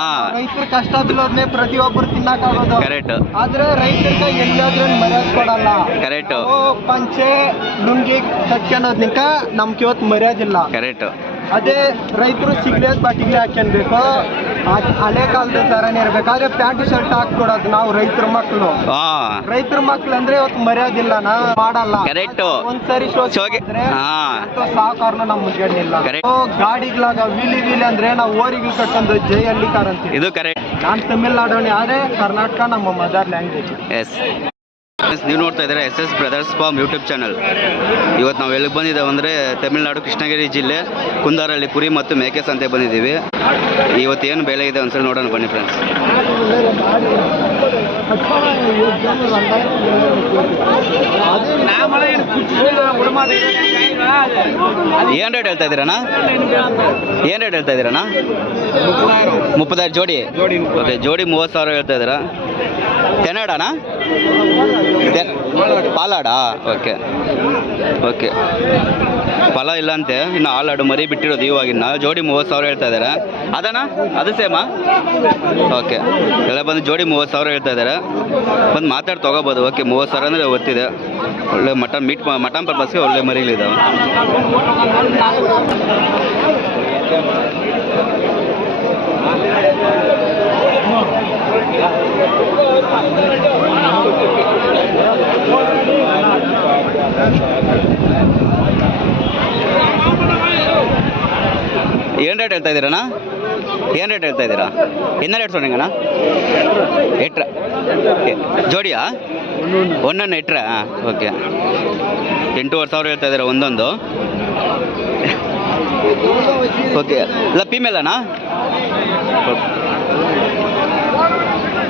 ಹಾ ರೈತರ ಕಷ್ಟ ಬೀಳೋದ್ನೇ ಪ್ರತಿಯೊಬ್ಬರು ತಿನ್ನಕ್ಕಾಗೋದು. ಕರೆಕ್ಟ್ ಆದ್ರೆ ರೈತರಿಗೆ ಎಲ್ಲಿಯಾದ್ರೂ ಮರ್ಯಾದೆ ಕೊಡಲ್ಲ. ಕರೆಕ್ಟ್ ಪಂಚೆ ಲುಂಗಿ ಕಟ್ಕೊಳೋದ್ನಿಕ ನಮ್ಗೆ ಇವತ್ತು ಮರ್ಯಾದಿಲ್ಲ. ಕರೆಕ್ಟ್ ಅದೇ ರೈತರು ಸಿಗ್ಲೇಸ್ ಬಟ್ಟಿಗೆ ಹಾಕ್ಯನ್ಬೇಕು, ಹಳೆ ಕಾಲದ ತರನೇ ಇರ್ಬೇಕಾದ್ರೆ ಪ್ಯಾಂಟ್ ಶರ್ಟ್ ಹಾಕ್ಕೊಡೋದು ನಾವು ರೈತರ ಮಕ್ಕಳು. ಹಾ ರೈತರ ಮಕ್ಳು ಅಂದ್ರೆ ಇವತ್ತು ಮರ್ಯಾದಿಲ್ಲ ನಾ ಮಾಡಲ್ಲ. ಕರೆಕ್ಟ್ ಒಂದ್ಸರಿ ಶೋಗೆ ಹಾ ಸಾಕಾರನ ನಮ್ ಮುಂಜಾನಿಲ್ಲ. Correct. ಗಾಡಿಗಳಾಗ ವೀಲಿ ಅಂದ್ರೆ ನಾವು ಓರಿಗಳು ಕಟ್ಟೊಂದು ಜೈ ಹಳ್ಳಿ ಕಾರ್ ಅಂತೀವಿ. ಇದು ಕರೆಕ್ಟ್. ನಾನ್ ತಮಿಳ್ನಾಡೋನಿ ಆದ್ರೆ ಕರ್ನಾಟಕ ನಮ್ಮ ಮದರ್ ಲ್ಯಾಂಗ್ವೇಜ್. ಎಸ್ ನೀವು ನೋಡ್ತಾ ಇದ್ದಾರೆ S S brothers farm YouTube channel. ಇವತ್ತು ನಾವು ಎಲ್ಲಿಗೆ ಬಂದಿದ್ದೇವೆ ಅಂದರೆ ತಮಿಳುನಾಡು ಕೃಷ್ಣಗಿರಿ ಜಿಲ್ಲೆ ಕುಂದಾರಳ್ಳಿ ಕುರಿ ಮತ್ತು ಮೇಕೆ ಸಂತೆ ಬಂದಿದ್ದೀವಿ. ಇವತ್ತು ಏನು ಬೆಲೆ ಇದೆ ಒಂದ್ಸಲ ನೋಡೋಣ ಬನ್ನಿ ಫ್ರೆಂಡ್ಸ್. ಏನು ರೇಟ್ ಹೇಳ್ತಾ ಇದ್ದೀರಣ್ಣ? ಏನು ರೇಟ್ ಹೇಳ್ತಾ ಇದ್ದೀರಣ್ಣ? 30,000 ಜೋಡಿ. ಓಕೆ, ಜೋಡಿ 30,000 ಹೇಳ್ತಾ ಇದ್ದೀರಾ. ತೆನಾಡಣ್ಣ? ಪಾಲಾಡಾ? ಓಕೆ ಓಕೆ, ಫಲ ಇಲ್ಲ ಅಂತೆ, ಇನ್ನು ಹಾಲಾಡು ಮರಿ ಬಿಟ್ಟಿರೋದು ಇವಾಗಿನ. ಜೋಡಿ 30,000 ಹೇಳ್ತಾ ಇದ್ದಾರೆ. ಅದಣ್ಣ ಅದು ಸೇಮಾ? ಓಕೆ, ಎಲ್ಲ ಬಂದು ಜೋಡಿ 30,000 ಹೇಳ್ತಾ ಇದ್ದಾರೆ. ಬಂದು ಮಾತಾಡಿ ತೊಗೋಬೋದು. ಓಕೆ, 30,000 ಅಂದರೆ ಗೊತ್ತಿದೆ. ಒಳ್ಳೆ ಮಟನ್ ಪರ್ಪಸ್ಗೆ ಒಳ್ಳೆ ಮರಿಗಳಿದ್ದಾವೆ. ಏನು ರೇಟ್ ಹೇಳ್ತಾ ಇದ್ದೀರಣ್ಣ? ಏನು ರೇಟ್ ಹೇಳ್ತಾ ಇದ್ದೀರಾ? என்ன ರೇಟ್ சொன்னீங்கண்ணா? ಎಟ್ರ ಜೋಡಿಯಾ? ಒಂದೊಂದು ಎಟ್ರ? ಹಾಂ ಓಕೆ, 8,500 ಹೇಳ್ತಾ ಇದ್ದಾರೆ ಒಂದೊಂದು. ಓಕೆ, ಇಲ್ಲ ಫೀಮೇಲಣ್ಣ?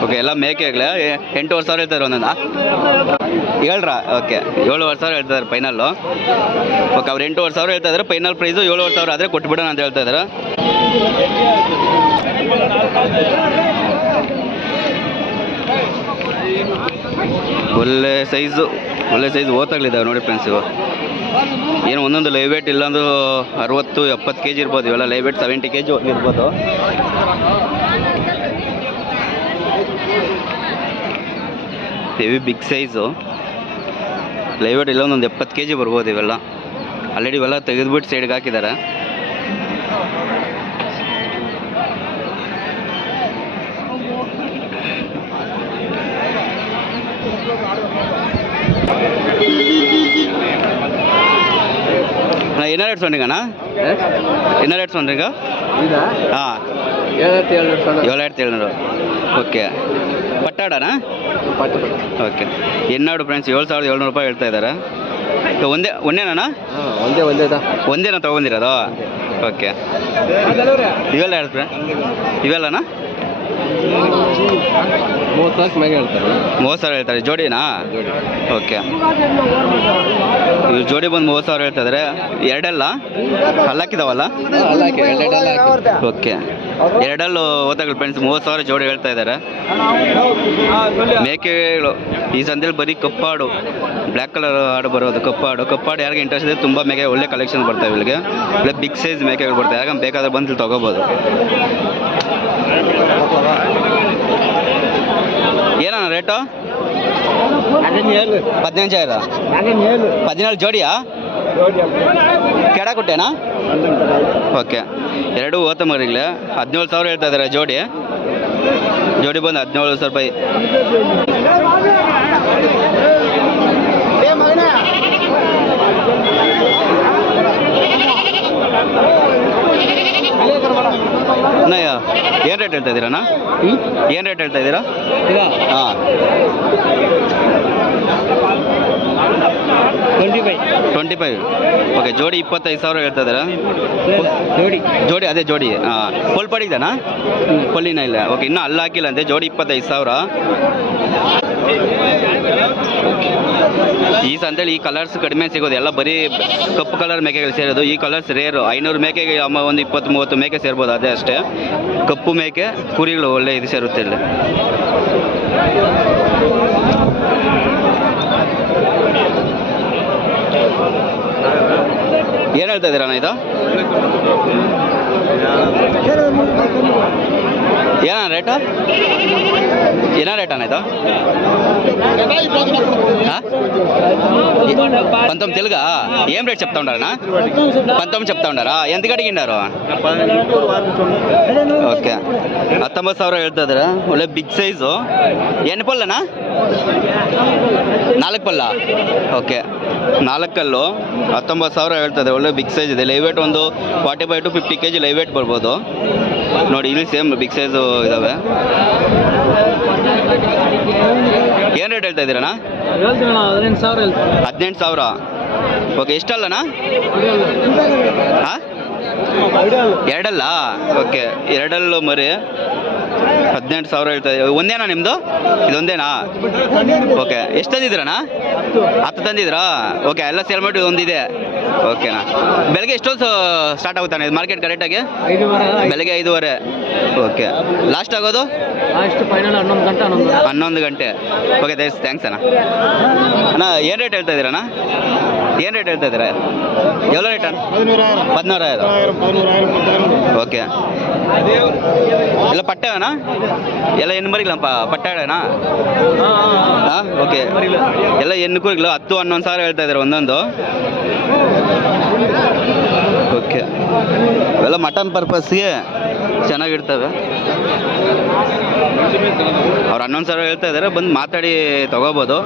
ಓಕೆ, ಎಲ್ಲ ಮೇಕೆಗಳೇ. 8,500 ಹೇಳ್ತಾರೆ ಒಂದೊಂದು. ಹೇಳ್ರಾ? ಓಕೆ, 7,500 ಹೇಳ್ತಾರೆ ಫೈನಲ್ಲು. ಓಕೆ, ಅವ್ರು 8,500 ಹೇಳ್ತಾ ಇದ್ದಾರೆ. ಫೈನಲ್ ಪ್ರೈಸು 7,500 ಆದರೆ ಕೊಟ್ಬಿಡೋಣ ಅಂತ ಹೇಳ್ತಾ ಇದ್ದಾರೆ. ಒಳ್ಳೆ ಸೈಜು ಓತಾಗ್ಲಿದ್ದಾವೆ ನೋಡಿ ಫ್ರೆಂಡ್ಸ್. ಇವು ಏನು ಒಂದೊಂದು ಲೈವ್ ವೇಟ್ ಇಲ್ಲಾಂದ್ರೂ 60-70 kg ಇರ್ಬೋದು. ಇವೆಲ್ಲ ಲೈವ್ ವೇಟ್ 70 kg ಇರ್ಬೋದು. Heavy big size live weight ಇಲ್ಲ ಒಂದು 70 kg ಬರ್ಬೋದು. ಇವೆಲ್ಲ ಆಲ್ರೆಡಿ ಇವೆಲ್ಲ ತೆಗೆದುಬಿಟ್ಟು ಸೈಡ್ಗೆ ಹಾಕಿದ್ದಾರೆ. என்ன ரேட் சொன்னீங்கண்ணா? என்ன ரேட் சொல்கிறீங்க? ಹಾಂ 7,700. ಓಕೆ, ಪಟ್ಟಾಡನಾ? ಓಕೆ, ಎನ್ನಾಡು ಫ್ರೆಂಡ್ಸ್ 7,700 ರೂಪಾಯಿ ಹೇಳ್ತಾ ಇದ್ದಾರೆ. ಒಂದೇನಾ? ಒಂದೇನಾ ತೊಗೊಂಡಿರೋದು? ಓಕೆ, ಇವೆಲ್ಲ ಎರಡು ಫ್ರೆಂಡ್ ಇವೆಲ್ಲನಾ? 30,000 ಹೇಳ್ತಾರೆ ಜೋಡಿನಾ? ಓಕೆ, ಇವು ಜೋಡಿ ಬಂದು 30,000 ಹೇಳ್ತಾ ಇದ್ದಾರೆ. ಎರಡೆಲ್ಲ ಹಲ್ಲಾಕಿದಾವಲ್ಲ? ಓಕೆ, ಎರಡಲ್ಲೂ ಓತಾಗಳು ಫ್ರೆಂಡ್ಸ್ 30,000 ಜೋಡಿ ಹೇಳ್ತಾ ಇದ್ದಾರೆ. ಮೇಕೆಗಳು ಈ ಸಂತೆಯಲ್ಲಿ ಬರೀ ಕಪ್ಪಾಡು, ಬ್ಲ್ಯಾಕ್ ಕಲರ್ ಆಡು ಬರೋದು. ಕಪ್ಪಾಡು ಯಾರಿಗೆ ಇಂಟ್ರೆಸ್ಟ್ ಇದೆ ತುಂಬ ಮೇಕೆ ಒಳ್ಳೆ ಕಲೆಕ್ಷನ್ ಬರ್ತಾವೆ ಇಲ್ಲಿಗೆ. ಇಲ್ಲ ಬಿಗ್ ಸೈಜ್ ಮೇಕೆಗಳು ಬರ್ತಾವೆ. ಯಾಕೆ ಬೇಕಾದ್ರೆ ಬಂದು ತೊಗೋಬೋದು. ಏನಣ್ಣ ರೇಟು? 15,000. 17 ಜೋಡಿಯಾ? ಕೆಡ ಕೊಟ್ಟೆನಾ? ಓಕೆ, ಎರಡು ಓತ ಮರಿಗಳೇ 17,000 ಹೇಳ್ತಾ ಇದ್ದಾರೆ ಜೋಡಿ. ಬಂದು 17,000 ರೂಪಾಯಿ. ಅಣ್ಣಯ್ಯ ಏನು ರೇಟ್ ಹೇಳ್ತಾ ಇದ್ದೀರಣ್ಣ? ಏನು ರೇಟ್ ಹೇಳ್ತಾ ಇದ್ದೀರಾ? ಹಾಂ 25. ಓಕೆ, ಜೋಡಿ 25,000 ಹೇಳ್ತಾ ಇದ್ದೀರಾ? ಜೋಡಿ ಅದೇ ಜೋಡಿ. ಹಾಂ, ಪಡಿದಾನಾ? ಪಲ್ಲಿನ ಇಲ್ಲ. ಓಕೆ, ಇನ್ನೂ ಅಲ್ಲಿ ಹಾಕಿಲ್ಲ ಅಂತೆ. ಜೋಡಿ 25,000. ಈ ಸಂತೆಯಲ್ಲಿ ಈ ಕಲರ್ಸ್ ಕಡಿಮೆ ಸಿಗೋದು. ಎಲ್ಲ ಬರೀ ಕಪ್ಪು ಕಲರ್ ಮೇಕೆಗಳು ಸೇರೋದು. ಈ ಕಲರ್ಸ್ ರೇರು. 500 ಮೇಕೆಗೆ ಒಂದು 20-30 ಮೇಕೆ ಸೇರ್ಬೋದು, ಅದೇ ಅಷ್ಟೇ. ಕಪ್ಪು ಮೇಕೆ ಕುರಿಗಳು ಒಳ್ಳೆ ಇದು ಸೇರುತ್ತೆ ಇಲ್ಲಿ. ಏನು ಹೇಳ್ತಾ ಇದ್ದೀರಾ ಅಣ್ಣ ಇದು? ఏనా రేటు ఏనా రేట్ అన్న ఇది? పంతొమ్మిది తెలుగా ఏం రేట్ చెప్తా ఉండారనా? 19 చెప్తా ఉండారా? ಎಂತಕ್ಕೆ ಅಡಿಗಿಂಡಾರು? ಓಕೆ 19,000 ಹೇಳ್ತಿದ್ರೆ. ಒಳ್ಳೆ ಬಿಗ್ ಸೈಜು. ಏನು ಪಲ್ಲನಾ? 4 ಪಲ್ಲ. ಓಕೆ 4 ಕಲ್ಲು 19,000 ಹೇಳ್ತದೆ. ಒಳ್ಳೆ ಬಿಗ್ ಸೈಜ್ ಇದೆ. ಲೈವ್ ವೇಟ್ ಒಂದು 45 to 50 kg ಲೈವ್ ವೇಟ್ ಬರ್ಬೋದು ನೋಡಿ. ಇಲ್ಲಿ ಸೇಮ್ ಬಿಗ್ ಸೈಜು ಇದಾವೆ. ಏನು ರೇಟ್ ಹೇಳ್ತಾ ಇದ್ದೀರಣ್ಣ? 18,000. ಓಕೆ ಎಷ್ಟಲ್ಲಣ್ಣ? ಹಾಂ ಎರಡಲ್ಲ. ಓಕೆ ಎರಡಲ್ಲು ಮರಿ 18,000 ಹೇಳ್ತಾ ಇದ್ದೀವಿ. ಒಂದೇನಾ ನಿಮ್ಮದು? ಇದೊಂದೇನಾ? ಓಕೆ ಎಷ್ಟು ತಂದಿದ್ದೀರಣ್ಣ? 10 ತಂದಿದ್ರಾ? ಓಕೆ ಎಲ್ಲ ಸೇಲ್ ಮಾಡಿ ಒಂದಿದೆ. ಓಕೆನಾ. ಬೆಳಗ್ಗೆ ಎಷ್ಟೊಂದು ಸ್ಟಾರ್ಟ್ ಆಗುತ್ತಾನೆ ಇದು ಮಾರ್ಕೆಟ್ ಕರೆಕ್ಟಾಗಿ? ಬೆಳಗ್ಗೆ 5:30. ಓಕೆ ಲಾಸ್ಟ್ ಆಗೋದು? ಫೈನಲ್ 11 ಗಂಟೆ. ಓಕೆ ಥ್ಯಾಂಕ್ಸ್ ಅಣ್ಣ. ಅಣ್ಣ ಏನು ರೇಟ್ ಹೇಳ್ತಾ ಇದ್ದೀರಣ್ಣ? ಏನು ರೇಟ್ ಹೇಳ್ತಾ ಇದ್ದೀರಾ? ಎவ்வளோ ರೇಟ್ ಅಣ್ಣ? 16,000. ಓಕೆ ಎಲ್ಲ ಪಟ್ಟೆ ಅಣ್ಣ? ಎಲ್ಲ ಹೆಣ್ಣು ಮರಿಗಳಪ್ಪ ಪಟ್ಟೆ ಅಣ್ಣ? ಹಾಂ ಓಕೆ ಎಲ್ಲ ಹೆಣ್ಣು ಕುರಿಗಳು 10-11,000 ಹೇಳ್ತಾ ಇದ್ದಾರೆ ಒಂದೊಂದು. ಓಕೆ ಇವೆಲ್ಲ ಮಟನ್ ಪರ್ಪಸ್ಗೆ ಚೆನ್ನಾಗಿರ್ತವೆ. ಅವ್ರು 11,000 ಹೇಳ್ತಾ ಇದ್ದಾರೆ. ಬಂದು ಮಾತಾಡಿ ತಗೋಬೋದು.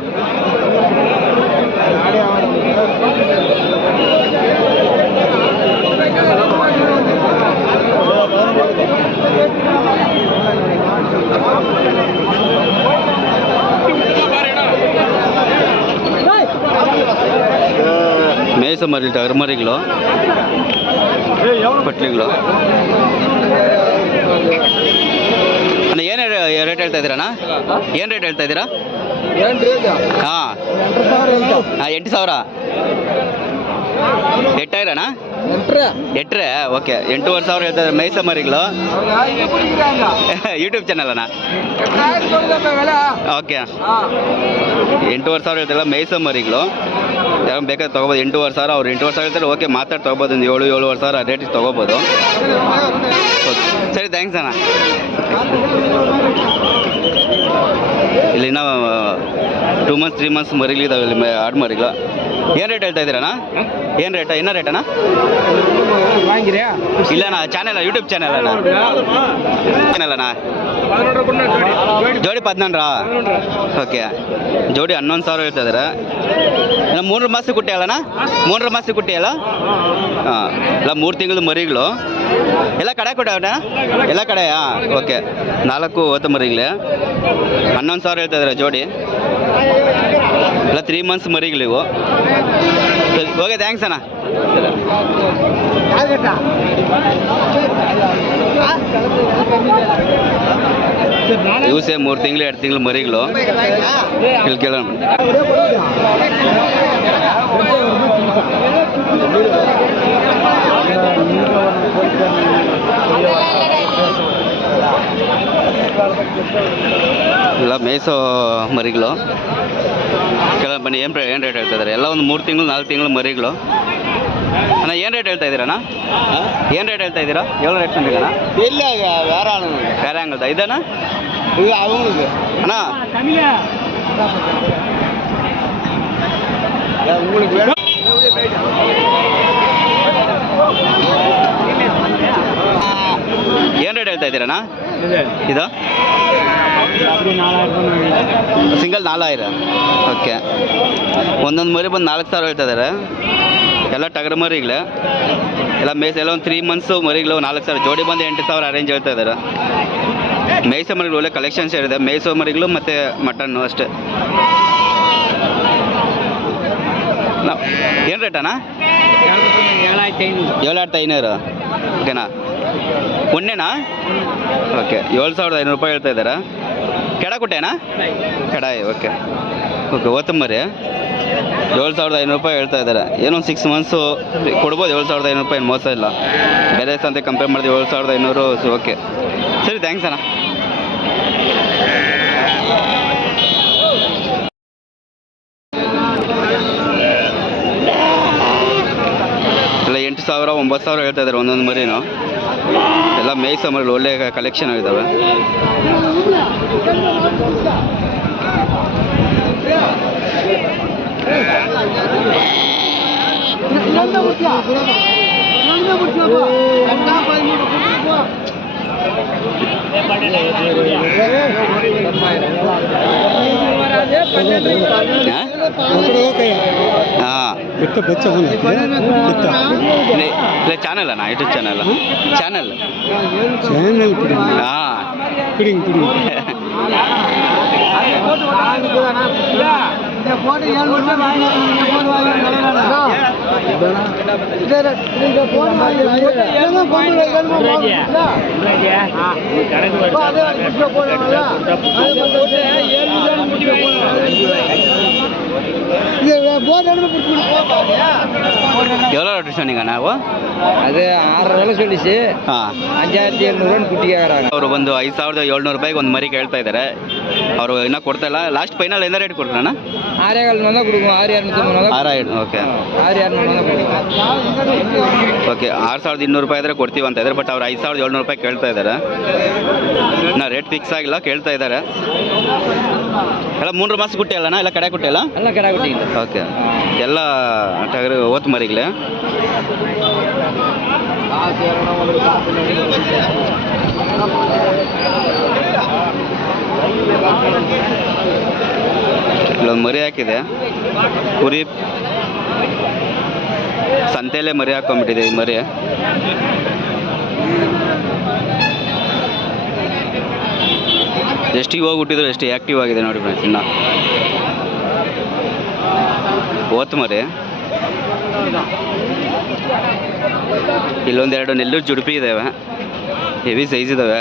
ಮೇಸ ಮರಿ ಟಗರ್ ಮರಿಗಳು ಪಟ್ಲಿಗಳು. ಅಣ್ಣ ಏನು ರೇಟ್ ಹೇಳ್ತಾ ಇದ್ದೀರಣ್ಣ? ಏನು ರೇಟ್ ಹೇಳ್ತಾ ಇದ್ದೀರಾ? ಹಾಂ 8,000. ಎಟ್ಟಾಯಿರಣ್ಣ? 8 ಓಕೆ 8,500 ಹೇಳ್ತಾ ಇದ್ದಾರೆ. ಮೈಸ ಮರಿಗಳು ಯೂಟ್ಯೂಬ್ ಚಾನಲ್ ಅಣ್ಣ? ಓಕೆ 8,500 ಹೇಳ್ತಾರಲ್ಲ ಮೈಸ ಮರಿಗಳು. ಯಾರು ಬೇಕಾದ್ರೆ ತೊಗೋಬೋದು. 8,500 ಅವ್ರು 8,500 ಹೇಳ್ತಾರೆ. ಓಕೆ ಮಾತಾಡಿ ತೊಗೋಬೋದು. ಒಂದು 7,500 ರೇಟಿಗೆ ತೊಗೋಬೋದು. ಓಕೆ ಸರಿ ಥ್ಯಾಂಕ್ಸ್ ಅಣ್ಣ. ಇಲ್ಲಿ ನಾವು 2 months 3 months ಮರಿಗಳಿದ್ದಾವೆ ಇಲ್ಲಿ ಆಡು ಮರಿಗಳು. ಏನು ರೇಟ್ ಹೇಳ್ತಾ ಇದ್ದೀರಣ್ಣ? ಏನು ರೇಟ? ಇನ್ನೂ ರೇಟಣ್ಣ? ಇಲ್ಲಣ್ಣ ಚಾನಲ್ ಯೂಟ್ಯೂಬ್ ಚಾನಲ್ ಅಣ್ಣ? ಚಾನಲ್ ಅಣ್ಣ? ಜೋಡಿ 14. ಓಕೆ ಜೋಡಿ 11,000 ಹೇಳ್ತಾ ಇದ್ದಾರೆ. 3 ಮಾಸ ಕುಟ್ಟಿ ಅಲ್ಲಣ್ಣ? 3 ಮಾಸ ಕುಟ್ಟಿ ಅಲ್ಲ? ಹಾಂ ಎಲ್ಲ 3 ತಿಂಗಳು ಮರಿಗಳು. ಎಲ್ಲ ಕಡೆ ಕೊಟ್ಟವಣ್ಣ? ಎಲ್ಲ ಕಡೆಯಾ? ಓಕೆ 4 ಹೊತ್ತು ಮರಿಗಳೇ 11,000 ಹೇಳ್ತಾ ಇದ್ದಾರೆ ಜೋಡಿ. ಎಲ್ಲ 3 months ಮರಿಗಳಿವು. ಓಕೆ ಥ್ಯಾಂಕ್ಸ್ ಅಣ್ಣ. ಇವು ಸೇ 3 ತಿಂಗಳು 2 ತಿಂಗಳು ಮರಿಗಳು. ಇಲ್ಲಿ ಕೇಳೋಣ. ಎಲ್ಲ ಮೇಸೋ ಮರಿಗಳು ಕೆಲವು ಬನ್ನಿ. ಏನು ರೇಟ್ ಹೇಳ್ತಾ ಇದ್ದಾರೆ? ಎಲ್ಲ ಒಂದು 3 ತಿಂಗಳು 4 ತಿಂಗಳು ಮರಿಗಳು. ಅಣ್ಣ ಏನು ರೇಟ್ ಹೇಳ್ತಾ ಇದ್ದೀರಣ್ಣ? ಏನು ರೇಟ್ ಹೇಳ್ತಾ ಇದ್ದೀರಾ? ಎவ்வளோ ರೇಟ್ சொன்னீங்கண்ணா? ಇಲ್ಲ வேற ஆங்கிள் ಇದಣ್ಣ? ಅಣ್ಣ ಏನು ರೇಟ್ ಹೇಳ್ತಾ ಇದ್ದೀರಣ್ಣ ಇದು? ಸಿಂಗಲ್ 4,000. ಓಕೆ ಒಂದೊಂದು ಮರಿ ಬಂದು 4,000 ಹೇಳ್ತಾ ಇದ್ದಾರೆ. ಎಲ್ಲ ಟಗರ್ ಮರಿಗಳೇ ಎಲ್ಲ ಮೇಸ ಎಲ್ಲ ಒಂದು 3 months ಮರಿಗಳು 4,000. ಜೋಡಿ ಬಂದು 8,000 ಅರೇಂಜ್ ಹೇಳ್ತಾ ಇದ್ದಾರೆ. ಮೇಯ್ಸೋ ಮರಿಗಳು ಒಳ್ಳೆ ಕಲೆಕ್ಷನ್ಸ್ ಇದೆ. ಮೇಯ್ಸೋ ಮರಿಗಳು ಮತ್ತು ಮಟನ್ನು ಅಷ್ಟೇ. ಏನು ರೇಟಣ್ಣ? 7,500. ಓಕೆನಾ ಒಣ್ಣೆನಾ? ಓಕೆ 7,500 ರೂಪಾಯಿ ಹೇಳ್ತಾ ಇದ್ದಾರೆ. ಕೆಡ ಕುಟ್ಟೆನಾ? ಕೆಡಾಯಿ. ಓಕೆ ಓಕೆ ಓತಂಬರಿ 7,500 ರೂಪಾಯಿ ಹೇಳ್ತಾ ಇದ್ದಾರೆ. ಏನೋ ಒಂದು 6 months ಕೊಡ್ಬೋದು. 7,500 ರೂಪಾಯಿ ಏನು ಮೋಸ ಇಲ್ಲ. ಬೇರೆ ಸಂತೆ ಕಂಪೇರ್ ಮಾಡಿದ್ರೆ 7,500. ಓಕೆ ಸರಿ ಥ್ಯಾಂಕ್ಸ್ ಅಣ್ಣ. ಎಲ್ಲ 10,000 9,000 ಹೇಳ್ತಾ ಇದ್ದಾರೆ ಒಂದೊಂದು ಮರಿನು. ಎಲ್ಲ ಮೇಯ್ಸೋ ಮರಿಗಳು ಒಳ್ಳೆ ಕಲೆಕ್ಷನ್ ಆಗಿದ್ದಾವೆ. ಚಾನಲ್ ಅಣ್ಣ, ಯೂಟ್ಯೂಬ್ ಚಾನಲ್ ಚಾನಲ್ எவ்வளோ சொன்னீங்க ನಾವು அது 6,000 சொல்லிச்சு. ಹಾಂ 5,700 ಕುಟ್ಟಿ ಕೇಳ್றாங்க. ಅವರು ಬಂದು 5,700 ರೂಪಾಯಿಗೆ ಒಂದು ಮರಿ ಕೇಳ್ತಾ ಇದ್ದಾರೆ. ಅವರು ಇನ್ನೂ ಕೊಡ್ತಾ ಇಲ್ಲ. ಲಾಸ್ಟ್ ಫೈನಲ್ ಎಂದ ರೇಟ್ ಕೊಡ್ತಾರಣ್ಣ? 6,200 கொடுக்கும். 6,200 ಓಕೆ 6,200 ಓಕೆ 6,200 ರೂಪಾಯಿ ಆದರೆ ಕೊಡ್ತೀವಿ ಅಂತ ಇದ್ದಾರೆ. ಬಟ್ ಅವ್ರು 5,700 ರೂಪಾಯಿ ಕೇಳ್ತಾ ಇದ್ದಾರೆ. ಇನ್ನು ರೇಟ್ ಫಿಕ್ಸ್ ಆಗಿಲ್ಲ, ಕೇಳ್ತಾ ಇದ್ದಾರೆ. ಎಲ್ಲ 3 ಮಾಸ ಕುಟ್ಟಿ ಅಲ್ಲಣ್ಣ? ಎಲ್ಲ ಕಡೆ ಕುಟ್ಟಿ ಅಲ್ಲ? ಎಲ್ಲ ಕಡೆ ಕುಟ್ಟಿ. ಓಕೆ ಎಲ್ಲ ಟಗರು ಓತ್ ಮರಿಗಳೇ. ಇಲ್ಲೊಂದು ಮರಿ ಹಾಕಿದೆ ಕುರಿ, ಸಂತೆಯಲ್ಲೇ ಮರಿ ಹಾಕೊಂಡ್ಬಿಟ್ಟಿದೆ ಈ ಮರಿ. ಎಷ್ಟಿಗೆ ಹೋಗ್ಬಿಟ್ಟಿದ್ರು ಎಷ್ಟು ಆ್ಯಕ್ಟಿವ್ ಆಗಿದೆ ನೋಡಿ ಫ್ರೆಂಡ್ಸ್. ಇನ್ನು ಓತ್ ಮರಿ. ಇಲ್ಲೊಂದೆರಡು ನೆಲ್ಲೂರು ಜುಡುಪಿ ಇದ್ದಾವೆ, ಹೆವಿ ಸೈಜ್ ಇದ್ದಾವೆ.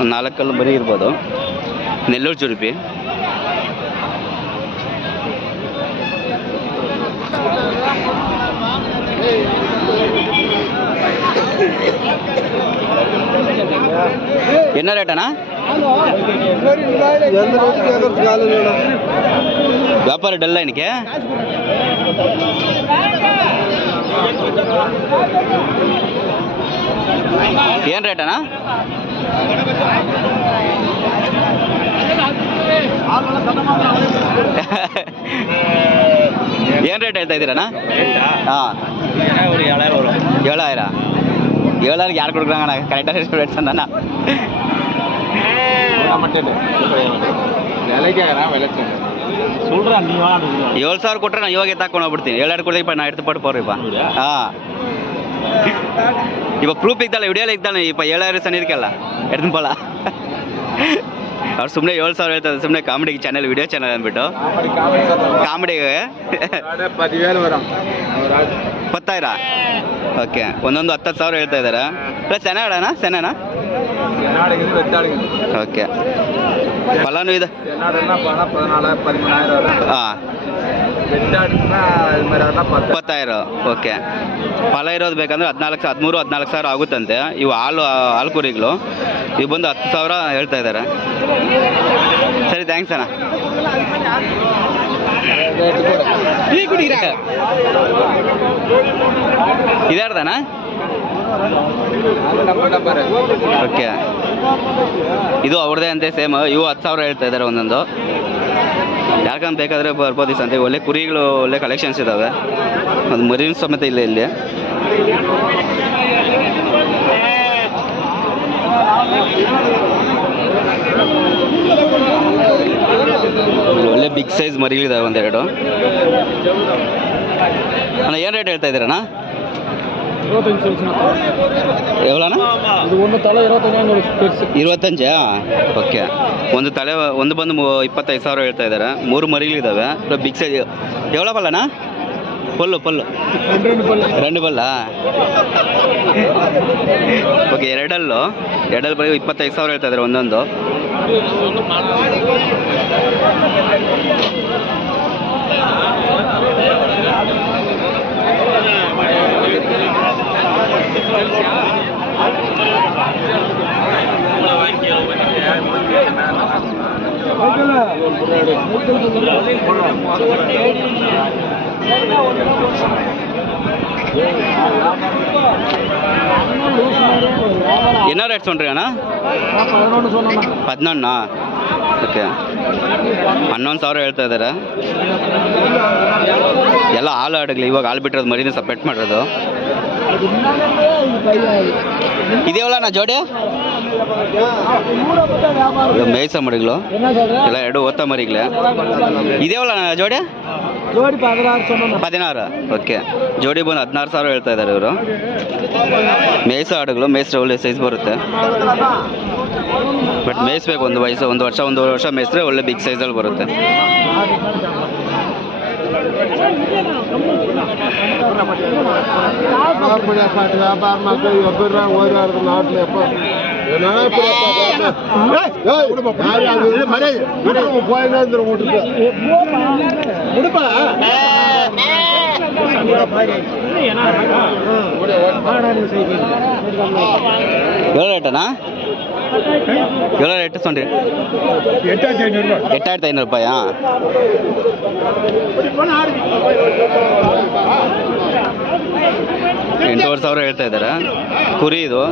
ಒಂದು 4 ಕಲ್ಲು ಮರಿ ಇರ್ಬೋದು. ನೆಲ್ಲೂರು ಜುಡುಪಿ. என்ன ரேட்டண்ணா? ವ್ಯಾಪಾರ ಡಲ್ಲ ಏನಕ್ಕೆ? ಏನು ರೇಟಣ್ಣ? ಏನು ರೇಟ್ ಹೇಳ್ತಾ ಇದ್ದೀರಣ್ಣ? ಹಾಂ 7,000. 7,000 ಯಾರು கொடுக்குறாங்கண்ணா? கரெக்டாக ರೇಟ್ಸ್ ಅಣ್ಣ. 7,000 ಕೊಟ್ಟರೆ ನಾನು ಇವಾಗ ಎತ್ತಾಕೊಂಡು ಹೋಗ್ಬಿಡ್ತೀನಿ. 7,000 ಕೊಡ್ಲಿಪ್ಪ, ನಾ எடுத்து போட்டு போகிறேன்ப்பா. ಹಾಂ இப்போ ப்ரூஃப் ಇದ್ದಲ್ಲ, ವಿಡಿಯೋಲ್ಲ ಇದ್ದಾನೆ ಇಪ್ಪ 7,000 ಸಣ್ಣಿರ್ಕಲ್ಲ எடுத்து போகலாம். ಅವ್ರು ಸುಮ್ಮನೆ 7,000 ಹೇಳ್ತಾರೆ, ಸುಮ್ಮನೆ ಕಾಮಿಡಿಗೆ ಚಾನಲ್, ವಿಡಿಯೋ ಚಾನಲ್ ಅಂದ್ಬಿಟ್ಟು ಕಾಮಿಡಿಗೆ 10,000. ಓಕೆ ಒಂದೊಂದು 10,000 ಹೇಳ್ತಾ ಇದ್ದಾರೆ. ಪ್ಲಸ್ ಸೆನಾಡಣ್ಣ? ಸೆನಾನಾ? ಓಕೆ ಫಲಾನು ಇದೆ. ಹಾಂ 20,000. ಓಕೆ ಫಲ ಇರೋದು ಬೇಕಂದ್ರೆ 13,000-14,000 ಆಗುತ್ತಂತೆ. ಇವು ಹಾಲು ಕುರಿಗಳು. ಇವು ಬಂದು 10,000 ಹೇಳ್ತಾ ಇದ್ದಾರೆ. ಸರಿ, ಥ್ಯಾಂಕ್ಸ್ ಅಣ್ಣ. ಇದಾರ್ದಣ್ಣ? ಓಕೆ ಇದು ಅವ್ರದ್ದೇ ಅಂತೆ ಸೇಮ್. ಇವು 10,000 ಹೇಳ್ತಾ ಇದ್ದಾರೆ ಒಂದೊಂದು. ಯಾಕಂತ ಬೇಕಾದರೆ ಬರ್ಬೋದು ಈ ಸಂತೆ. ಒಳ್ಳೆ ಕುರಿಗಳು, ಒಳ್ಳೆ ಕಲೆಕ್ಷನ್ಸ್ ಇದ್ದಾವೆ. ಅದು ಮರಿನ ಸಮೇತ ಇಲ್ಲ ಇಲ್ಲಿ. ಒಳ್ಳೆ ಬಿಗ್ ಸೈಜ್ ಮರಿಗಳಿದ್ದಾವೆ ಒಂದೆರಡು. ಅಣ್ಣ ಏನು ರೇಟ್ ಹೇಳ್ತಾ ಇದ್ದೀರಣ್ಣ? 25. ಎವಲಣ್ಣ? ಒಂದು ತಲೆ 25. ಓಕೆ ಒಂದು ತಲೆ ಒಂದು ಬಂದು 25,000 ಹೇಳ್ತಾ ಇದ್ದಾರೆ. 3 ಮರಿಗಳಿದ್ದಾವೆ, ಬಿಗ್ ಸೈಜ್. ಎವಲ ಪಲ್ಲಣ್ಣ? ಪಲ್ಲು 2 ಪಲ್ಲ. ಓಕೆ ಎರಡಲ್ಲು ಬರೀ 25,000 ಹೇಳ್ತಾ ಇದ್ದಾರೆ ಒಂದೊಂದು. என்ன ரேட் சொல்கிறீங்க ಅಣ್ಣ? 11 ಓಕೆ 11,000 ಹೇಳ್ತಾ ಇದ್ದಾರೆ. ಎಲ್ಲ ಹಾಲು ಆಡಗಲಿ ಇವಾಗ ಹಾಲು ಬಿಟ್ಟಿರೋದು ಮರಿನ ಸಪ್ರೇಟ್ ಮಾಡಿರೋದು. ಇದೆಯಲ್ಲ ನಾ ಜೋಡಿ ಮೇಯ್ಸ ಮರಿಗಳು ಎಲ್ಲ 2 ಓದ್ತಾ ಮರಿಗಳೇ ಇದೆಯಲ್ಲ ಜೋಡಿ 16. ಓಕೆ ಜೋಡಿ ಬಂದು 16,000 ಹೇಳ್ತಾ ಇದ್ದಾರೆ ಇವರು. ಮೇಯ್ಸ ಆಡುಗಳು ಮೇಯ್ಸ್ರೆ ಒಳ್ಳೆ ಸೈಜ್ ಬರುತ್ತೆ. ಬಟ್ ಮೇಯಿಸ್ಬೇಕು ಒಂದು ವರ್ಷ ಮೇಯಿಸಿದ್ರೆ ಒಳ್ಳೆ ಬಿಗ್ ಸೈಜಲ್ಲಿ ಬರುತ್ತೆ. ಎவ்வளோ ರೇಟನಾ? எவ்வளோ ரேட்டு சொல்கிறீங்க? 8,500 ரூபாயா? ಎಂಟೂವರೆ ಸಾವಿರ ಹೇಳ್ತಾ ಇದ್ದಾರೆ. ಕುರಿ ಇದು.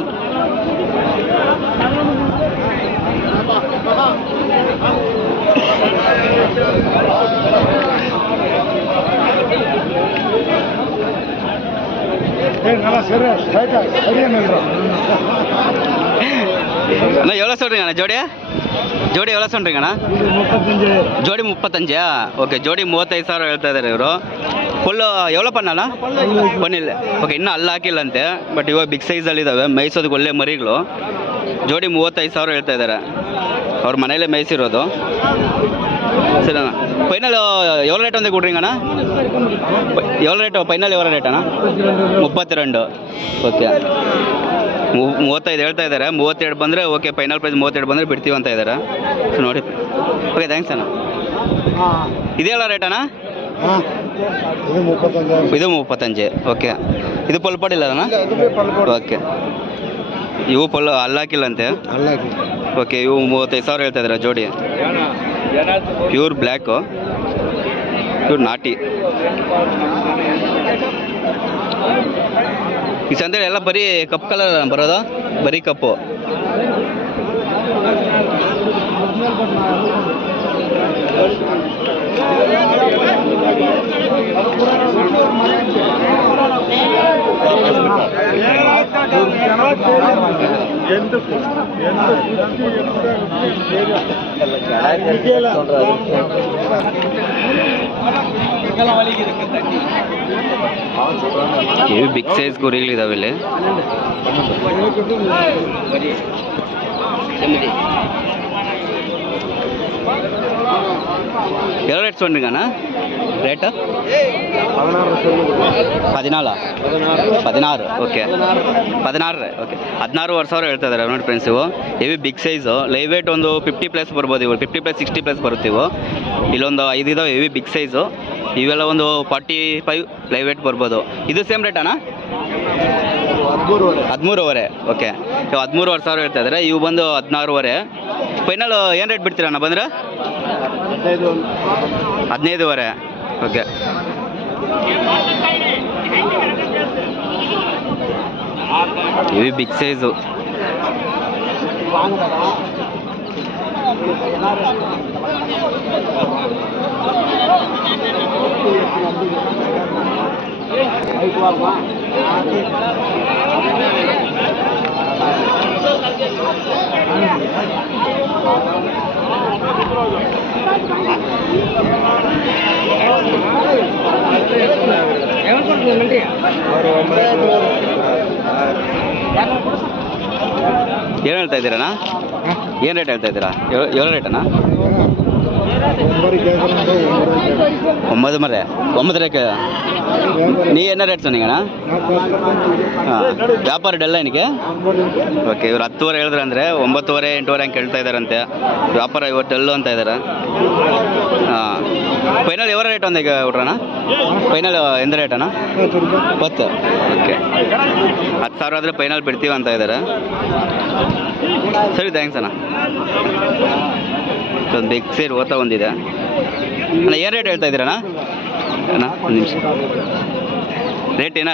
அண்ணா எவ்வளோ சொல்கிறீங்கண்ணா ஜோடி எவ்வளோ சொல்கிறீங்கண்ணா? ஜோடி 35. ಓಕೆ ಜೋಡಿ 35,000 ಹೇಳ್ತಾ ಇದ್ದಾರೆ ಇವರು. ಫುಲ್ಲು ಎவ்வளೋ ಪಣ್ಣಣ್ಣ? ಪಣ್ಣಿಲ್ಲ. ಓಕೆ ಇನ್ನೂ ಅಲ್ಲ ಹಾಕಿಲ್ಲಂತೆ. ಬಟ್ ಇವಾಗ ಬಿಗ್ ಸೈಜಲ್ಲಿದ್ದಾವೆ. ಮೇಯಿಸೋದಕ್ಕೆ ಒಳ್ಳೆ ಮರಿಗಳು. ಜೋಡಿ 35,000 ಹೇಳ್ತಾ ಇದ್ದಾರೆ. ಅವ್ರ ಮನೇಲೇ ಮೇಯಿಸಿರೋದು. ಸರಿ ಅಣ್ಣ ಫೈನಲ್ ಎவ்வளோ ರೇಟ್ வந்து ಕೊಡ್றீங்கண்ணா? எவ்வளோ ரேட்டு ಫೈನಲ್ எவ்வளோ ரேಟಣ್ಣ? 32. ಓಕೆ 35 ಹೇಳ್ತಾ ಇದ್ದಾರೆ. 32 ಬಂದರೆ ಓಕೆ ಫೈನಲ್ ಪ್ರೈಸ್ 32 ಬಂದರೆ ಬಿಡ್ತೀವಿ ಅಂತ ಇದ್ದಾರೆ. ಸೊ ನೋಡಿ ಓಕೆ ಥ್ಯಾಂಕ್ಸ್ ಅಣ್ಣ. ಇದೆಲ್ಲ ರೇಟಣ್ಣ? ಇದು 35. ಓಕೆ ಇದು ಪಲ್ಪಾಡಿಲ್ಲ ಅಣ್ಣ? ಓಕೆ ಇವು ಅಲ್ಲಾಕಿಲ್ಲಂತೆ. ಓಕೆ ಇವು 35,000 ಹೇಳ್ತಾ ಇದ್ದಾರೆ ಜೋಡಿ. ಪ್ಯೂರ್ ಬ್ಲ್ಯಾಕು, ಪ್ಯೂರ್ ನಾಟಿ. ಈ ಸಂತೆ ಎಲ್ಲ ಬರೀ ಕಪ್ ಕಲರ್ ಬರೋದು, ಬರೀ ಕಪ್ಪು. ಇವು ಬಿಗ್ ಸೈಜ್ ಕುರಿಗಳಿದಾವೆ ಇಲ್ಲಿ. ಯಾವ ರೇಟ್ சொன்னீங்கண்ணா? ರೇಟ್ 16. ಓಕೆ 16. ಓಕೆ 16,000 ಹೇಳ್ತಾ ಇದ್ದಾರೆ ನೋಡಿ ಫ್ರೆಂಡ್ಸ್. ಇವು ಇವು ಬಿಗ್ ಸೈಜು ಲೈವ್ ವೇಟ್ ಒಂದು 50+ ಬರ್ಬೋದು. ಇವು 50+ 60+ ಬರುತ್ತೆ. ಇವು ಇಲ್ಲೊಂದು 5 ಇದಾವೆ ಇವು ಬಿಗ್ ಸೈಜು. ಇವೆಲ್ಲ ಒಂದು 45 ಲೈವ್ ವೇಟ್ ಬರ್ಬೋದು. ಇದು ಸೇಮ್ ರೇಟ್ ಅಣ್ಣ? 13,500. ಓಕೆ ಇವು 13,500 ಹೇಳ್ತಾ ಇದ್ದಾರೆ. ಇವು ಬಂದು 16,500. ಫೈನಲ್ ಏನು ರೇಟ್ ಬಿಡ್ತೀರಣ್ಣ ಬಂದರೆ? 15,500. ಓಕೆ ಇವು ಬಿಗ್ ಸೈಜು. ಏನು ಹೇಳ್ತಾ ಇದ್ದೀರಣ್ಣ? ಏನು ರೇಟ್ ಹೇಳ್ತಾ ಇದ್ದೀರಾ? ಎவ்வளோ ರೇಟಣ್ಣ? 9 ರೇಟ್. ನೀ ಏನು ರೇಟ್ சொன்னீங்கண்ணா? ಹಾಂ ವ್ಯಾಪಾರ ಡಲ್ಲ ಏನಕ್ಕೆ? ಓಕೆ ಇವ್ರು 10,000 ಹೇಳಿದ್ರೆ ಅಂದರೆ 9,500 8,000 ಹಂಗೆ ಕೇಳ್ತಾ ಇದ್ದಾರಂತೆ. ವ್ಯಾಪಾರ ಇವತ್ತು ಡಲ್ಲು ಅಂತ ಇದ್ದಾರೆ. ಹಾಂ ಫೈನಲ್ ಯಾವ ರೇಟ್ ಒಂದು ಈಗ ಹುಡ್ರಣ್ಣ? ಫೈನಲ್ ಎಂದ ರೇಟ್ ಅಣ್ಣ? 10. ಓಕೆ 10,000 ಆದರೆ ಫೈನಲ್ ಬಿಡ್ತೀವಿ ಅಂತ ಇದ್ದಾರೆ. ಸರಿ ಥ್ಯಾಂಕ್ಸ್ ಅಣ್ಣ. ಒಂದು ಬಿಗ್ ಸೈಡ್ ಓದ್ತಾ ಒಂದಿದೆ ಅಣ್ಣ. ಏನು ರೇಟ್ ಹೇಳ್ತಾ ಇದ್ದೀರಣ್ಣ? ಅಣ್ಣ ಒಂದು ನಿಮಿಷ. ರೇಟ್ ಏನ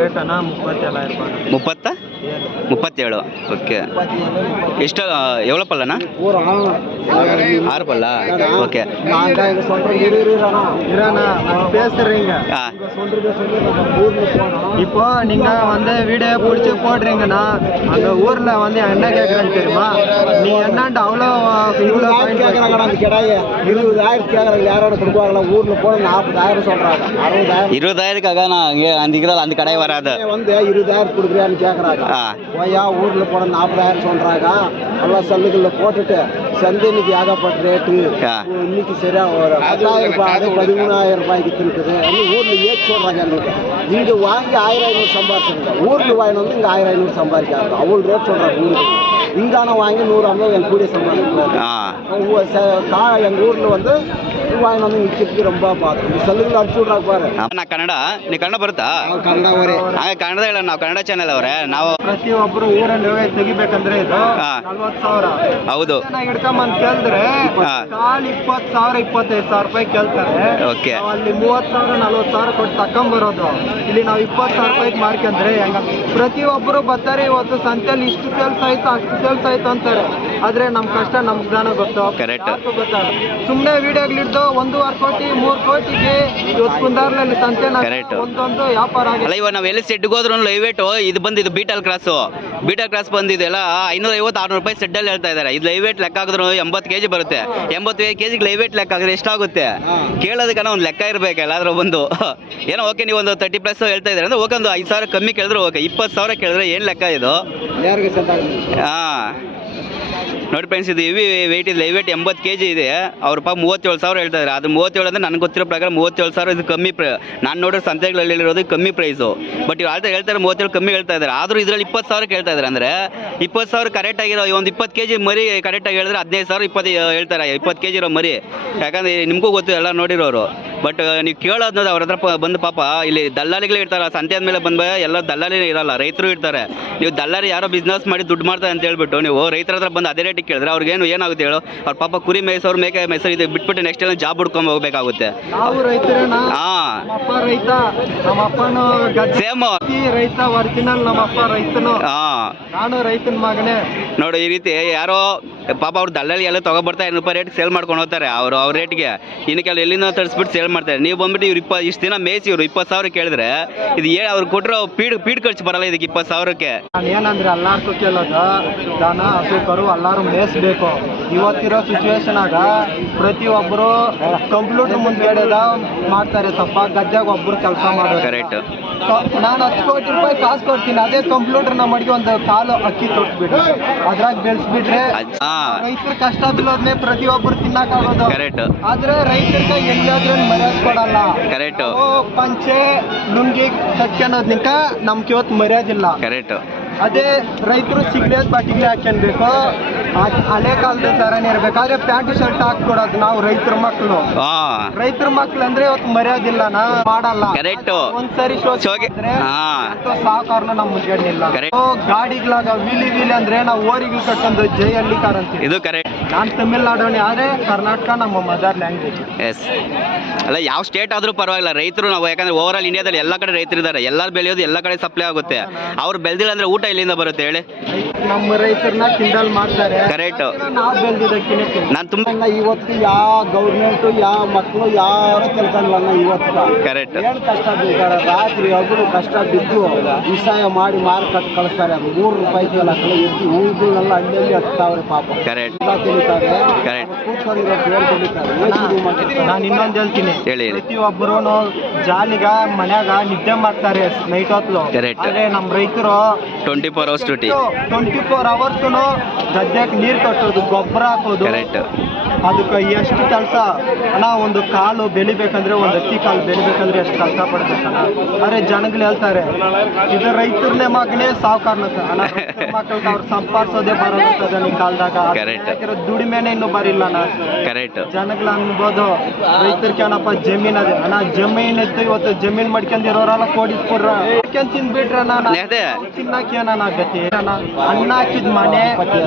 ರೇಟ್ ಅಣ್ಣ 37,000 ಮುಪ್ಪತ್ತ 37. ಓಕೆ ಎಷ್ಟು ಎவ்வளோ ಪಲ್ಲಣ್ಣ 6 பல்லா ஓகே இப்போ நீங்க வந்து வீடியோ பிடிச்சி போடுறீங்கன்னா அந்த ஊர்ல வந்து என்ன கேட்கறேன்னு தெரியுமா? நீ என்னண்டு அவ்வளோ இவ்வளோ கேட்கறாங்க. அந்த கிடாய 20,000 கேட்கறாங்க. யாரோட கொடுப்பாங்களா? ஊர்ல போன 40,000 சொல்றாங்க. 60,000 20,000க்காக நான் அங்கே அந்த கடை வராது வந்து 20,000 கொடுக்குறியான்னு கேட்கறாங்க. ஓயா ஊர்ல போன 40,000 சொல்றாங்க. எல்லாம் சல்லுகள்ல போட்டுட்டு சந்தை இன்னைக்கு ஏகப்பட்ட ரேட்டு இன்னைக்கு சரியா ஒரு 10,000 ரூபாய் 13,000 ரூபாய்க்கு இருக்குது. ஊர்ல ஏற்றி சொல்றாங்க. இங்க வாங்கி 1,000-500 சம்பாதிச்சுங்க. ஊர்ல வாங்கி வந்து இங்க 1,000-500 சம்பாதிக்காங்க. அவ்வளோ ரேட் சொல்றாங்க. ஊருக்கு இங்கான வாங்கி 100 என் கூடிய சம்பாதிக்கிறாங்க. எங்க ஊர்ல வந்து ವಾಯ್ ನಮಗೆ ಇಚ್ಚಿಟ್ಟು ரொம்ப பார்த்து ಸಲ್ಲಿಗೆ ಅಡಿಸಿ ಬಿಡ್ರಾಕ ಬಾರೆ ನಾ ಕನ್ನಡ ನೀ ಕನ್ನಡ ಬರುತ್ತಾ ಕನ್ನಡ ಅವರೇ ಕನ್ನಡ ಇಲ್ಲ ನಾವು ಕನ್ನಡ ಚಾನೆಲ್ ಅವರೇ ನಾವು ಪ್ರತಿಯೊಬ್ಬರು ಊರಲ್ಲಿ ತೆಗಿಬೇಕಂದ್ರೆ ಇದು 40,000 ಹೌದು ಹಿಡ್ಕೊಂಬಂದು ಕೇಳಿದ್ರೆ ಕಾಲ್ 20,000 25,000 ರೂಪಾಯಿ ಕೇಳ್ತಾರೆ. ಓಕೆ ಅಲ್ಲಿ 30,000 40,000 ಕೊಟ್ಟು ತಕೊಂಬರೋದು. ಇಲ್ಲಿ ನಾವು 20,000 ರೂಪಾಯಿಗೆ ಮಾರ್ಕೊಂಡ್ರೆ ಹೆಂಗ? ಪ್ರತಿಯೊಬ್ಬರು ಬರ್ತಾರೆ. ಇವತ್ತು ಸಂತೆಯಲ್ಲಿ ಇಷ್ಟು ಸೇಲ್ಸ್ ಆಯ್ತು ಅಷ್ಟು ಸೇಲ್ಸ್ ಆಯ್ತು ಅಂತಾರೆ. ಆದ್ರೆ ನಮ್ ಕಷ್ಟ ನಮ್ಗೆ ಜನ ಗೊತ್ತು. ಗೊತ್ತಾಗ ಸುಮ್ಮನೆ ವಿಡಿಯೋಗಳಿದ್ದು 1.5 ಕೋಟಿ 3 ಕೋಟಿಗೆ ಇವತ್ತು ಕುಂದಾರ್ನಲ್ಲಿ ಸಂತೆ ಒಂದೊಂದು ವ್ಯಾಪಾರ ಆಗಿದೆ. ಇವಾಗ ನಾವು ಎಲ್ಲಿ ಸೆಡ್ಗೆ ಹೋದ್ರು ಲೈವೇಟ್ ಇದು ಬಂದಿದ್ದು ಬೀಟಲ್ ಕ್ರಾಸ್ ಬಂದಿದೆಲ್ಲ 550-600 ರೂಪಾಯಿ ಸೆಡ್ಡಲ್ಲಿ ಹೇಳ್ತಾ ಇದ್ದಾರೆ. ಇದು ಲೈವೇಟ್ ಲೆಕ್ಕ ಹಾಕಿದ್ರು 80 kg ಬರುತ್ತೆ. 80 kg ಲೈವೇಟ್ ಲೆಕ್ಕ ಹಾಕಿದ್ರೆ ಎಷ್ಟಾಗುತ್ತೆ ಕೇಳೋದಕ್ಕೆ ಒಂದು ಲೆಕ್ಕ ಇರಬೇಕು. ಎಲ್ಲಾದ್ರೂ ಬಂದು ಏನೋ ಓಕೆ ನೀವು ಒಂದು 30+ ಹೇಳ್ತಾ ಇದ್ದಾರೆ ಅಂದ್ರೆ ಓಕೆ ಒಂದು 5,000 ಕಮ್ಮಿ ಕೇಳಿದ್ರು ಓಕೆ. 20,000 ಕೇಳಿದ್ರೆ ಏನು ಲೆಕ್ಕ ಇದು? ನೋಡಿ ಫ್ರೆಂಡ್ಸ್, ಇದು ಹೆವಿ ವೆಯ್ಟ್ ಇದೆ. ಲೈವೇಟ್ 80 kg ಇದೆ. ಅವ್ರ ಪಾಪ 37,000 ಹೇಳ್ತಾ ಇದ್ದಾರೆ. ಅದು 37 ಅಂದರೆ ನನಗೆ ಗೊತ್ತಿರೋ ಪ್ರಕಾರ 37,000 ಇದು ಕಮ್ಮಿ ನಾನು ನೋಡೋ ಸಂತೆಗಳಲ್ಲಿ ಇರೋದು ಕಮ್ಮಿ ಪ್ರೈಸು. ಬಟ್ ಇವ್ರು ಆಳ್ತಾ ಹೇಳ್ತಾರೆ 37 ಕಮ್ಮಿ ಹೇಳ್ತಾ ಇದ್ದಾರೆ. ಆದರೂ ಇದರಲ್ಲಿ 20,000 ಕೇಳ್ತಾ ಇದ್ದಾರೆ. ಅಂದರೆ 20,000 ಕರೆಕ್ಟಾಗಿರೋ ಒಂದು 20 kg ಮರಿ ಕರೆಕ್ಟಾಗಿ ಹೇಳಿದ್ರೆ 15,000 20 ಹೇಳ್ತಾರೆ. 20 kg ಇರೋ ಮರಿ. ಯಾಕಂದರೆ ನಿಮಗೂ ಗೊತ್ತು ಎಲ್ಲ ನೋಡಿರೋರು. ಬಟ್ ನೀವು ಕೇಳೋದು ಅವ್ರ ಹತ್ರ ಬಂದು ಪಾಪ ಇಲ್ಲಿ ದಲ್ಲಾಳಿಗಳು ಇರ್ತಾರೆ. ಸಂತೆ ಆದಮೇಲೆ ಬಂದು ಎಲ್ಲ ದಲ್ಲಾಳಿನೇ ಇರಲ್ಲ, ರೈತರು ಇರ್ತಾರೆ. ನೀವು ದಲ್ಲಾಳಿ ಯಾರೋ ಬಿಸ್ನೆಸ್ ಮಾಡಿ ದುಡ್ಡು ಮಾಡ್ತಾರೆ ಅಂತ ಹೇಳ್ಬಿಟ್ಟು ನೀವು ರೈತರ ಹತ್ರ ಬಂದು ಅದೇ ರೇಟಿಗೆ ಕೇಳಿದ್ರೆ ಅವ್ರಿಗೇನು ಏನಾಗುತ್ತೆ ಹೇಳು? ಅವ್ರ ಪಾಪ ಕುರಿ ಮೇಯ್ಸೋರು ಮೇಕೆ ಮೇಯ್ಸೋರು ಇದು ಬಿಟ್ಬಿಟ್ಟು ನೆಕ್ಸ್ಟ್ ಎಲ್ಲ ಜಾಬ್ ಹುಡ್ಕೊಂಡು ಹೋಗ್ಬೇಕಾಗುತ್ತೆ. ನಾವು ರೈತರೇನ? ಅಪ್ಪ ರೈತ, ನಮ್ಮ ಅಪ್ಪನು ಸೇಮ್ ರೈತ ಒರಿಜಿನಲ್. ನಮ್ಮ ಅಪ್ಪ ರೈತನು, ನಾನು ರೈತನ ಮಗನೇ. ನೋಡಿ ಈ ರೀತಿ ಯಾರೋ ಪಾಪ ಅವ್ರು ದಲ್ಲಾಳಿ ಎಲ್ಲ ತಗೊಬರ್ತಾರೆ 200 ರೂಪಾಯಿ ರೇಟ್ ಸೇಲ್ ಮಾಡ್ಕೊಂಡು ಹೋಗ್ತಾರೆ. ಅವ್ರ ರೇಟ್ಗೆ ಇನ್ನು ಕೆಲವು ಎಲ್ಲಿಂದ ತರಿಸ್ಬಿಟ್ಟು ಸೇಲ್ ಮಾಡ್ತಾರೆ. ನೀವು ಬಂದ್ಬಿಟ್ಟು ಇವ್ರು ಇಷ್ಟು ದಿನ ಮೇಯ್ಸಿ ಇವ್ರು 20,000 ಕೇಳಿದ್ರೆ ಇದು ಅವ್ರು ಕೊಟ್ಟರು ಪೀಡ್ ಖರ್ಚು ಬರಲ್ಲ ಇದಕ್ಕೆ 20,000ಕ್ಕೆ. ನಾನು ಏನಂದ್ರೆ ಎಲ್ಲಾರ್ಗೂ ಕೇಳೋದು, ದನ ಹಸು ಕರು ಎಲ್ಲರೂ ಮೇಯಿಸ್ಬೇಕು. ಇವತ್ತಿರೋ ಸಿಚುವೇಶನ್ ಆಗ ಪ್ರತಿಯೊಬ್ಬರು ಕಂಪ್ಯೂಟರ್ ಮುಂದ್ಗಡೆದ ಮಾಡ್ತಾರೆ. ಸ್ವಲ್ಪ ಗಜ್ಜಾಗ ಒಬ್ಬರು ಕೆಲಸ ಮಾಡೋದು. ಕರೆಕ್ಟ್. ನಾನು 10 ಕೋಟಿ ರೂಪಾಯಿ ಕಾಸು ಕೊಡ್ತೀನಿ. ಅದೇ ಕಂಪ್ಯೂಟರ್ ನಮ್ಮ ಮಡಿಗೆ ಒಂದು ಕಾಲು ಅಕ್ಕಿ ತೊಟ್ಬಿಟ್ಟು ಅದ್ರಾಗ ಬೆಳೆಸ್ಬಿಟ್ರೆ ರೈತರ ಕಷ್ಟ ಬೀಳೋದ್ನೇ ಪ್ರತಿಯೊಬ್ಬರು ತಿನ್ನಕ್ಕಾಗೋದು. ಕರೆಕ್ಟ್. ಆದ್ರೆ ರೈತರಿಗೆ ಎಲ್ಲಿಯಾದ್ರೂ ಮರ್ಯಾದೆ ಕೊಡಲ್ಲ. ಕರೆಕ್ಟ್. ಪಂಚೆ ಲುಂಗಿ ಕಟ್ಕೊಳೋದ್ನಿಂತ ನಮ್ಗೆ ಇವತ್ತು ಮರ್ಯಾದಿಲ್ಲ. ಕರೆಕ್ಟ್. ಅದೇ ರೈತರು ಸಿಗ್ಲೇಸ್ ಬಾಟಿಗೆ ಹಾಕ್ಯನ್ಬೇಕು. ಹಳೆ ಕಾಲದ ತರನೇ ಇರ್ಬೇಕಾದ್ರೆ ಪ್ಯಾಂಟ್ ಶರ್ಟ್ ಹಾಕೊಡೋದು ನಾವು ರೈತರ ಮಕ್ಕಳು. ರೈತರ ಮಕ್ಳು ಅಂದ್ರೆ ಇವತ್ತು ಮರ್ಯಾದಿಲ್ಲ, ನಾ ಮಾಡಲ್ಲ. ಕರೆಕ್ಟ್. ಒಂದ್ಸರಿ ಸಾಕಾರನ ನಮ್ ಮುಂದ್ಗಡೆನಿಲ್ಲ. ಗಾಡಿಗಳಾಗ ವೀಲಿ ಅಂದ್ರೆ ನಾವು ಓರಿಗಳು ಕಟ್ಕೊಂಡು ಜೈ ಹಳ್ಳಿ ಕಾರ್ ಅಂತೀವಿ. ಇದು ಕರೆಕ್ಟ್. ನಾನ್ ತಮಿಳ್ನಾಡೋನೆ ಆದ್ರೆ ಕರ್ನಾಟಕ ನಮ್ಮ ಮದರ್ ಲ್ಯಾಂಗ್ವೇಜ್. ಎಸ್. ಅಲ್ಲ ಯಾವ ಸ್ಟೇಟ್ ಆದ್ರೂ ಪರವಾಗಿಲ್ಲ ರೈತರು ನಾವು, ಯಾಕಂದ್ರೆ ಓವರ್ ಆಲ್ ಇಂಡಿಯಾದಲ್ಲಿ ಎಲ್ಲ ಕಡೆ ರೈತರು ಇದ್ದಾರೆ. ಎಲ್ಲರೂ ಬೆಳೆಯೋದು ಎಲ್ಲ ಕಡೆ ಸಪ್ಲೈ ಆಗುತ್ತೆ. ಅವ್ರು ಬೆಳೆದಿಲ್ಲ ಅಂದ್ರೆ ಊಟ ಇಲ್ಲಿಂದ ಬರುತ್ತೆ ಹೇಳಿ? ನಮ್ಮ ರೈತರನ್ನ ಕಿಂಡಲ್ ಮಾಡ್ತಾರೆ. ಕರೆಕ್ಟ್. ನಾವು ಬೆಳೆದಿದ್ದಕ್ಕೆ ನಾನು ತುಂಬಾ ಇವತ್ತು ಯಾವ ಗೌರ್ಮೆಂಟ್ ಯಾವ ಮಕ್ಕಳು ಯಾರು ತಿಳ್ಕೊಂಡ್ಲನ್ನ ಇವತ್ತು. ಕರೆಕ್ಟ್. ಏನ್ ಕಷ್ಟ ಬೀಳ್ತಾರೆ, ರಾತ್ರಿ ಹಗಲು ಕಷ್ಟ ಬಿದ್ದು ವಿಷಯ ಮಾಡಿ ಮಾರುಕಟ್ಟೆ ಕಳಿಸ್ತಾರೆ. ಅದು 3 ರೂಪಾಯಿ ಹಾಕಲ್ಲ ಎಷ್ಟು ಹೂಗಳನ್ನೆಲ್ಲ ಹಳ್ಳಿಯಲ್ಲಿ ಹಚ್ತಾವ್ರೆ ಪಾಪ. ಕರೆಕ್ಟ್. ತಿಳಿತಾರೆ. ಕರೆಕ್ಟ್. ನಾನು ಇನ್ನೊಂದು ಹೇಳ್ತೀನಿ, ಹೇಳಿ. ಪ್ರತಿಯೊಬ್ಬರು ಜಾಲಿಗ ಮನ್ಯಾಗ ನಿದ್ದೆ ಮಾಡ್ತಾರೆ ನೈಟ್ ಹೊತ್ತು. ಆದ್ರೆ ನಮ್ ರೈತರು 24 hours ಡ್ಯೂಟಿ. 24 hours ಗದ್ದೆಗೆ ನೀರು ಕಟ್ಟೋದು, ಗೊಬ್ಬರ ಹಾಕೋದು. ಕರೆಕ್ಟ್. ಅದಕ್ಕೆ ಎಷ್ಟು ಕೆಲಸ ಅಣ್ಣ. ಒಂದು ಕಾಲು ಬೆಳಿಬೇಕಂದ್ರೆ, ಒಂದು ಅಕ್ಕಿ ಕಾಲು ಬೆಳಿಬೇಕಂದ್ರೆ ಎಷ್ಟು ಕಷ್ಟ ಪಡ್ಬೇಕಣ್ಣ. ಆದ್ರೆ ಜನಗಳು ಹೇಳ್ತಾರೆ ಇದು ರೈತರನ್ನೇ ಮಗನೇ ಸಾವುಕಾರನ ಅಣ್ಣ. ಮಕ್ಕಳಿಗೆ ಅವ್ರು ಸಂಪಾದಿಸೋದೇ ಬರೋದ ಈ ಕಾಲದಾಗ. ದುಡಿಮೆನೆ ಇನ್ನೂ ಬರಿಲ್ಲ ಅಣ್ಣ. ಕರೆಕ್ಟ್. ಜನಗಳು ಅನ್ಬೋದು ರೈತರಿಗೆ ಏನಪ್ಪ ಜಮೀನ್ ಅದೇ ಅಣ್ಣ. ಜಮೀನ್ ಇತ್ತು ಇವತ್ತು ಜಮೀನ್ ಮಾಡ್ಕೊಂಡಿರೋರೆಲ್ಲ ಕೋಡಿಸ್ಕೊಡ್ರ ತಿಂದ್ಬಿಟ್ರ ತಿನ್ನಕ್ಕೆ ಏನ ಗತಿ ಅಣ್ಣ. ಅನ್ನ ಹಾಕಿದ್ ಮನೆ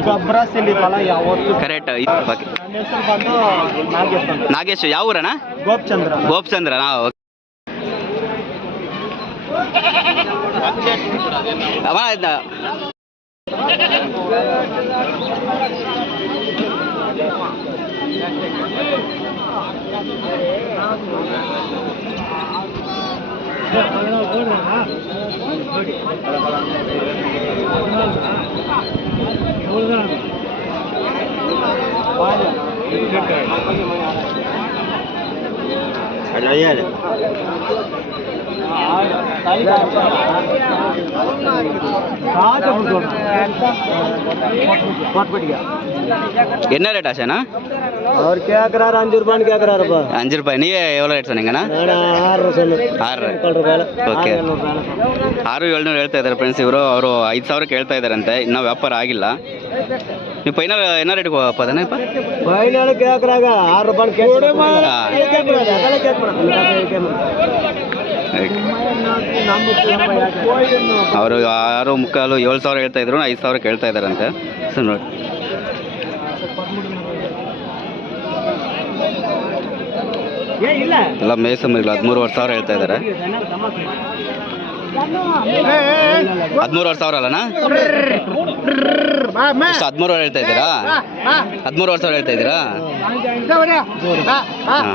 ಗೊಬ್ಬರ ಸಿಲಿದಲ್ಲ ಯಾವತ್ತು. ಕರೆಕ್ಟ್. ನನ್ನ ಹೆಸರು ಬಂದು ನಾಗೇಶ್. ನಾಗೇಶ್ ಯಾವ ಊರಣ್ಣ? ಗೋಪ್ಚಂದ್ರ. ಗೋಪ್ಚಂದ್ರ. ಅವ ಇದ್ದ என்ன ரேட் ஆச்சுண்ணா? அவர் கேட்குறாரு 5 ரூபான்னு கேட்குறாருப்பா. 5 ரூபாய். நீ எவ்வளோ ரேಟ್ சொன்னீங்கண்ணா? 6 சொல்லு. 6 ರೂಪಾಯಿ. ಓಕೆ 6,700 ಹೇಳ್ತಾ ಇದ್ದಾರೆ ಫ್ರೆಂಡ್ಸ್. ಇವರು ಅವರು 5,000 ಕೇಳ್ತಾ ಇದ್ದಾರಂತೆ. ಇನ್ನೂ ವ್ಯಾಪಾರ ಆಗಿಲ್ಲ. ನೀವು ಫೈನಲ್ என்ன ரேட்டுக்கு போதானே இப்போ? ಫೈನಲ್ ಕೇಳ್ಕರಾಗ 6 ರೂಪಾಯಿ ಅವರು 6.25 7,000 ಹೇಳ್ತಾ ಇದ್ರು, 5,000 ಕೇಳ್ತಾ ಇದ್ದಾರಂತೆ. ಸೊ ನೋಡಿ ಎಲ್ಲ ಮೇಸಮರಿಗಳು 13,500 ಹೇಳ್ತಾ ಇದ್ದಾರೆ. 13,500 ಅಲ್ಲಣ್ಣ? 13,000 ಹೇಳ್ತಾ ಇದ್ದೀರಾ? 13,000 ಹೇಳ್ತಾ ಇದ್ದೀರಾ? ಹಾಂ